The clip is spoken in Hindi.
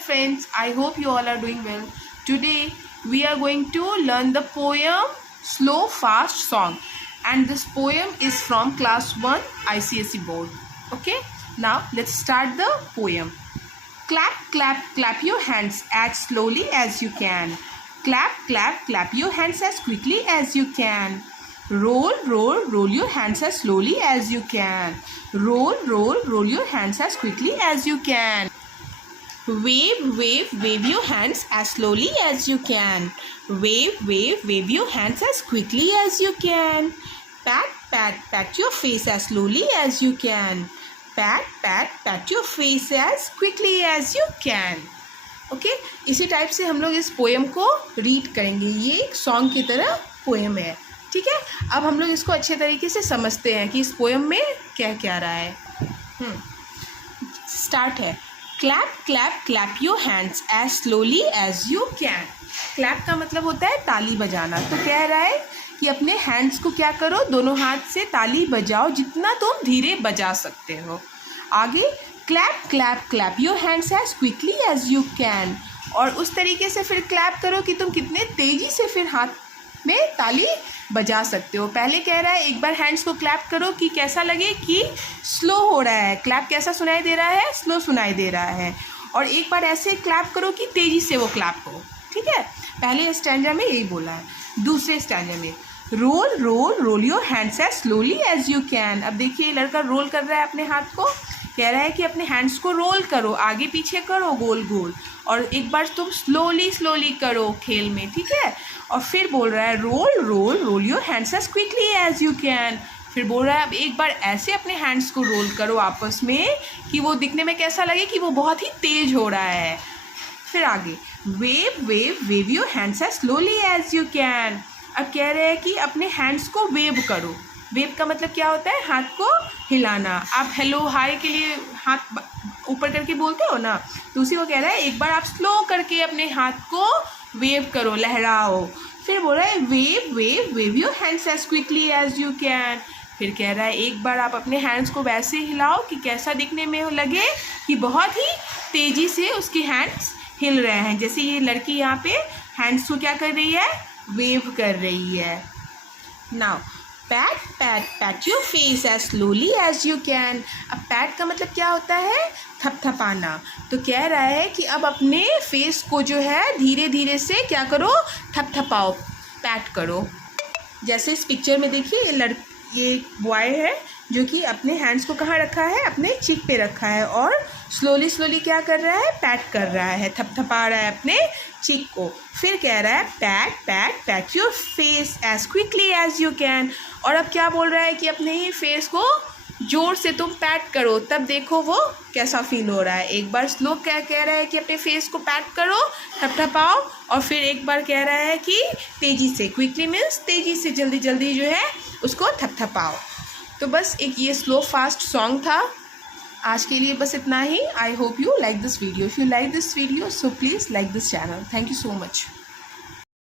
friends, I hope you all are doing well. Today we are going to learn the poem Slow Fast Song, and this poem is from class 1 ICSE board. Okay, now let's start the poem. Clap, clap, clap your hands as slowly as you can. Clap, clap, clap your hands as quickly as you can. Roll, roll, roll your hands as slowly as you can. Roll, roll, roll your hands as quickly as you can. Wave, wave, wave your hands as slowly as you can. Wave, wave, wave your hands as quickly as you can. Pat, pat, pat your face as slowly as you can. Pat, pat, pat your face as quickly as you can. Okay इसी टाइप से हम लोग इस पोएम को रीड करेंगे. ये एक सॉन्ग की तरह पोएम है. ठीक है, अब हम लोग इसको अच्छे तरीके से समझते हैं कि इस पोएम में क्या क्या रहा है. स्टार्ट है. Clap clap clap your hands as slowly as you can. Clap का मतलब होता है ताली बजाना. तो कह रहा है कि अपने हैंड्स को क्या करो, दोनों हाथ से ताली बजाओ जितना तुम धीरे बजा सकते हो. आगे clap clap clap your hands as quickly as you can. और उस तरीके से फिर क्लैप करो कि तुम कितने तेज़ी से फिर हाथ में ताली बजा सकते हो. पहले कह रहा है एक बार हैंड्स को क्लैप करो कि कैसा लगे कि स्लो हो रहा है. क्लैप कैसा सुनाई दे रहा है, स्लो सुनाई दे रहा है. और एक बार ऐसे क्लैप करो कि तेज़ी से वो क्लैप हो. ठीक है, पहले स्टैंजा में यही बोला है. दूसरे स्टैंजा में roll roll roll your hands as slowly as you can. अब देखिए लड़का रोल कर रहा है अपने हाथ को. कह रहा है कि अपने हैंड्स को रोल करो, आगे पीछे करो गोल गोल, और एक बार तुम स्लोली स्लोली करो खेल में. ठीक है, और फिर बोल रहा है roll roll roll your hands as quickly as you can. फिर बोल रहा है अब एक बार ऐसे अपने हैंड्स को रोल करो आपस में कि वो दिखने में कैसा लगे कि वो बहुत ही तेज हो रहा है. फिर आगे wave wave wave your hands as slowly as you can. अब कह रहे हैं कि अपने हैंड्स को वेव करो. वेव का मतलब क्या होता है, हाथ को हिलाना. आप हेलो हाय के लिए हाथ ऊपर करके बोलते हो ना, तो उसी को कह रहा है एक बार आप स्लो करके अपने हाथ को वेव करो, लहराओ. फिर बोल रहा है wave wave wave your hands as quickly as you can. फिर कह रहा है एक बार आप अपने हैंड्स को वैसे हिलाओ कि कैसा दिखने में लगे कि बहुत ही तेज़ी से उसके हैंड्स हिल रहे हैं. जैसे ये लड़की यहाँ पे हैंड्स को क्या कर रही है, वेव कर रही है. Now pat pat pat your face as slowly as you can. अब पैट का मतलब क्या होता है, थपथपाना. तो कह रहा है कि अब अपने फेस को जो है धीरे धीरे से क्या करो, थपथपाओ, पैट करो. जैसे इस पिक्चर में देखिए ये बॉय है जो कि अपने हैंड्स को कहाँ रखा है, अपने चिक पे रखा है, और स्लोली स्लोली क्या कर रहा है, पैट कर रहा है, थपथपा रहा है अपने चिक को. फिर कह रहा है pat pat pat your face as quickly as you can. और अब क्या बोल रहा है कि अपने ही फेस को ज़ोर से तुम पैट करो, तब देखो वो कैसा फील हो रहा है. एक बार स्लो क्या कह रहा है कि अपने फेस को पैट करो, थपथपाओ, और फिर एक बार कह रहा है कि तेज़ी से, क्विकली मीन्स तेज़ी से, जल्दी जल्दी जो है उसको थपथपाओ. तो बस एक ये स्लो फास्ट सॉन्ग था. आज के लिए बस इतना ही. I hope you like this video. If you like this video so please like this channel. Thank you so much.